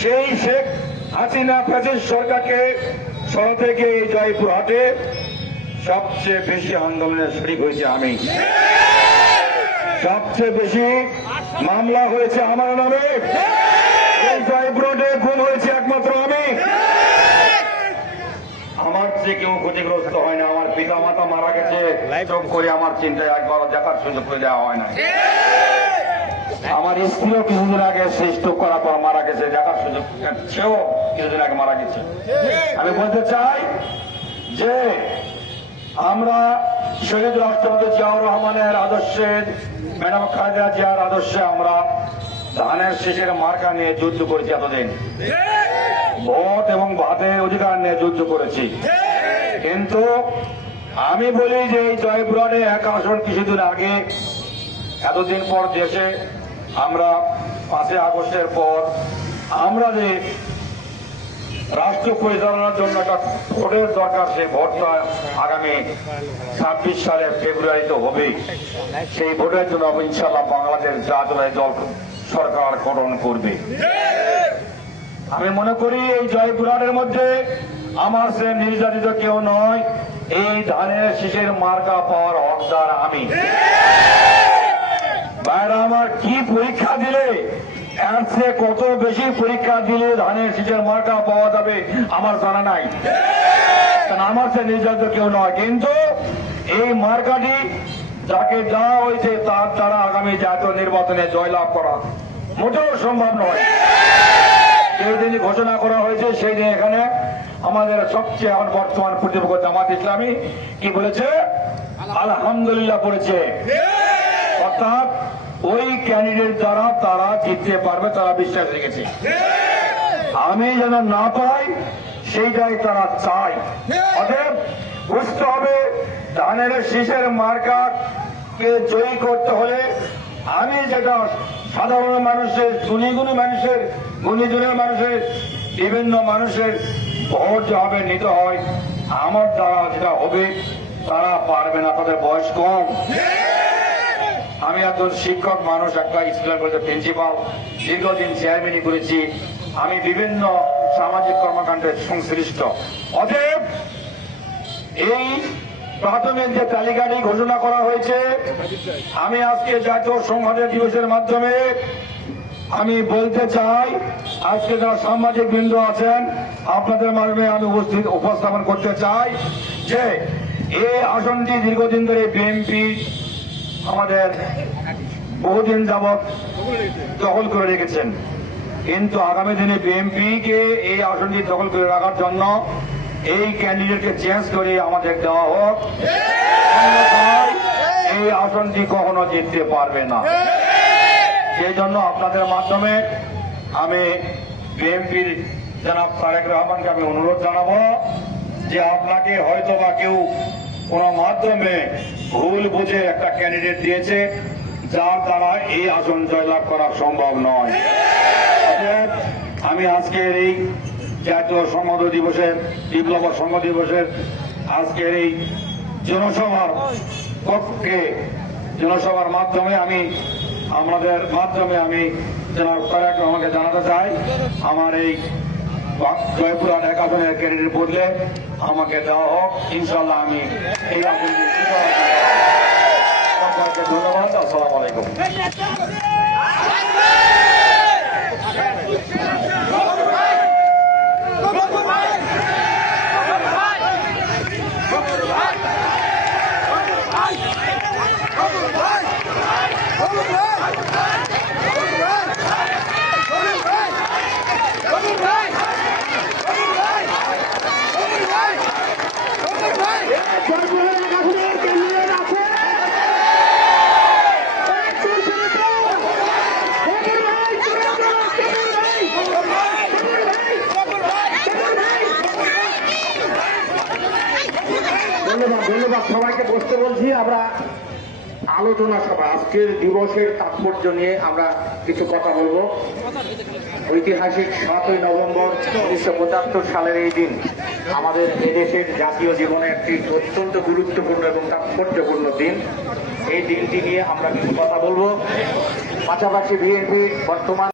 সেই শেখ হাসিনা ফ্যাসিস্ট সরকারকে সরাতে গিয়ে এই জয়পুরহাটে সবচেয়ে বেশি আন্দোলনের শরিক হয়েছে আমি। সবচেয়ে বেশি মামলা হয়েছে আমার নামে। এই জয়পুরহাটে গুম হয়েছে একমাত্র আমি। আমার যে কেউ ক্ষতিগ্রস্ত হয় না। আমার পিতা মাতা মারা গেছে, চোখ করে আমার চিন্তায় একবার দেখার সুযোগ করে দেওয়া হয় না। আমার স্ত্রীও কিছুদিন আগে সেই স্ট্রোক করার পর মারা গেছে, দেখার সুযোগ, সেও কিছুদিন আগে মারা গেছে। আমি বলতে চাই যে আমরা শহীদ রাষ্ট্রপতি জিয়াউর রহমানের আদর্শে, ম্যাডাম খালেদা জিয়ার আদর্শে আমরা ধানের শীষের মার্কা নিয়ে যুদ্ধ করেছি এতদিন। ভোট এবং ভাতের অধিকার নিয়ে যুদ্ধ করেছি। কিন্তু আমি বলি যে এই জয়পুরহাটে এক আসন কিছুদিন আগে, এতদিন পর দেশে আমরা 5 আগস্টের পর আমরা যে রাষ্ট্র পরিচালনার জন্য একটা ভোটের দরকার, সেই ভোটটা আগামী 26 সালের ফেব্রুয়ারিতে হবে। সেই ভোটের জন্য ইনশাআল্লাহ বাংলাদেশ জাতীয় দল সরকার গঠন করবে। আমি মনে করি এই জয়পুরহাটের মধ্যে আমার সে নির্যাতিত কেউ নয়। এই ধানের শীষের মার্কা পাওয়ার হকদার আমি। ভাইরা আমার, কি পরীক্ষা দিলে, এর চেয়ে কত বেশি পরীক্ষা দিলে ধানের শীষের মার্কা পাওয়া যাবে আমার জানা নাই। কারণ আমার সে নির্যাতিত কেউ নয়। কিন্তু এই মার্কাটি যাকে দেওয়া হয়েছে তার দ্বারা আগামী জাতীয় নির্বাচনে জয়লাভ করা মোটেও সম্ভব নয়। যেই দিনই ঘোষণা করা হয়েছে সেই দিন এখানে আমাদের সবচেয়ে এখন বর্তমান প্রতিপক্ষ জামাত ইসলামী কি বলেছে? আলহামদুলিল্লাহ বলেছে। অর্থাৎ ওই ক্যান্ডিডেট দ্বারা তারা জিততে পারবে, তারা বিশ্বাস রেখেছে। আমি যেন না পাই সেইটাই তারা চায়। অতএব বুঝতে হবে ধানের শীষের মার্কাকে জয়ী করতে হলে আমি যেটা সাধারণ মানুষের, গুণীজনের মানুষের, বিভিন্ন মানুষের ভোট যেভাবে নিতে হয়, আমার দ্বারা যেটা হবে তারা পারবে না, তাদের বয়স কম। আমি একজন শিক্ষক মানুষ, একটা স্কুলের কলেজের প্রিন্সিপাল, দীর্ঘদিন চেয়ারম্যানই করেছি। আমি বিভিন্ন সামাজিক কর্মকাণ্ডে সংশ্লিষ্ট। অতএব এই প্রাথমিক যে তালিকাটি ঘোষণা করা হয়েছে, আমি আজকে জাতীয় সংহতি দিবসের মাধ্যমে আমি বলতে চাই, আজকে যারা সামাজিক বৃন্দ আছেন আপনাদের মাধ্যমে আমি উপস্থাপন করতে চাই যে এই আসনটি দীর্ঘদিন ধরে বিএনপি আমাদের বহুদিন যাবৎ দখল করে রেখেছেন। কিন্তু আগামী দিনে বিএনপিকে এই আসনটি দখল করে রাখার জন্য এই ক্যান্ডিডেটকে চেঞ্জ করে আমাদের দেওয়া হোক। এই আসনটি কখনো জিততে পারবে না। সেই জন্য আপনাদের মাধ্যমে আমি বিএনপির জনাব তারেক রহমানকে আমি অনুরোধ জানাবো যে আপনাকে হয়তো বা কেউ কোন মাধ্যমে ভুল বুঝে একটা ক্যান্ডিডেট দিয়েছে, যার দ্বারা এই আসন জয়লাভ করা সম্ভব নয়। আমি আজকের এই জাতীয় সংহতি দিবসের, বিপ্লব সংহতি দিবসের আজকের এই জনসভার পক্ষে, জনসভার মাধ্যমে আমি আমাদের মাধ্যমে আমি জনাব তারেক রহমানকে জানাতে চাই, আমার এই জয়পুরহাট এক আসনের ক্যান্ডিডেট বদলে আমাকে দেওয়া হোক। ইনশাল্লাহ আমি এই আসন ধন্যবাদ। আসসালামু আলাইকুম। ধন্যবাদ সবাইকে বসতে বলছি। আমরা আলোচনা সভা, আজকের দিবসের তাৎপর্য নিয়ে আমরা কিছু কথা বলবো। ঐতিহাসিক 7ই নভেম্বর 1975 সালের এই দিন আমাদের এদেশের জাতীয় জীবনে একটি অত্যন্ত গুরুত্বপূর্ণ এবং তাৎপর্যপূর্ণ দিন। এই দিনটি নিয়ে আমরা কিছু কথা বলবো। পাশাপাশি বিএনপি বর্তমান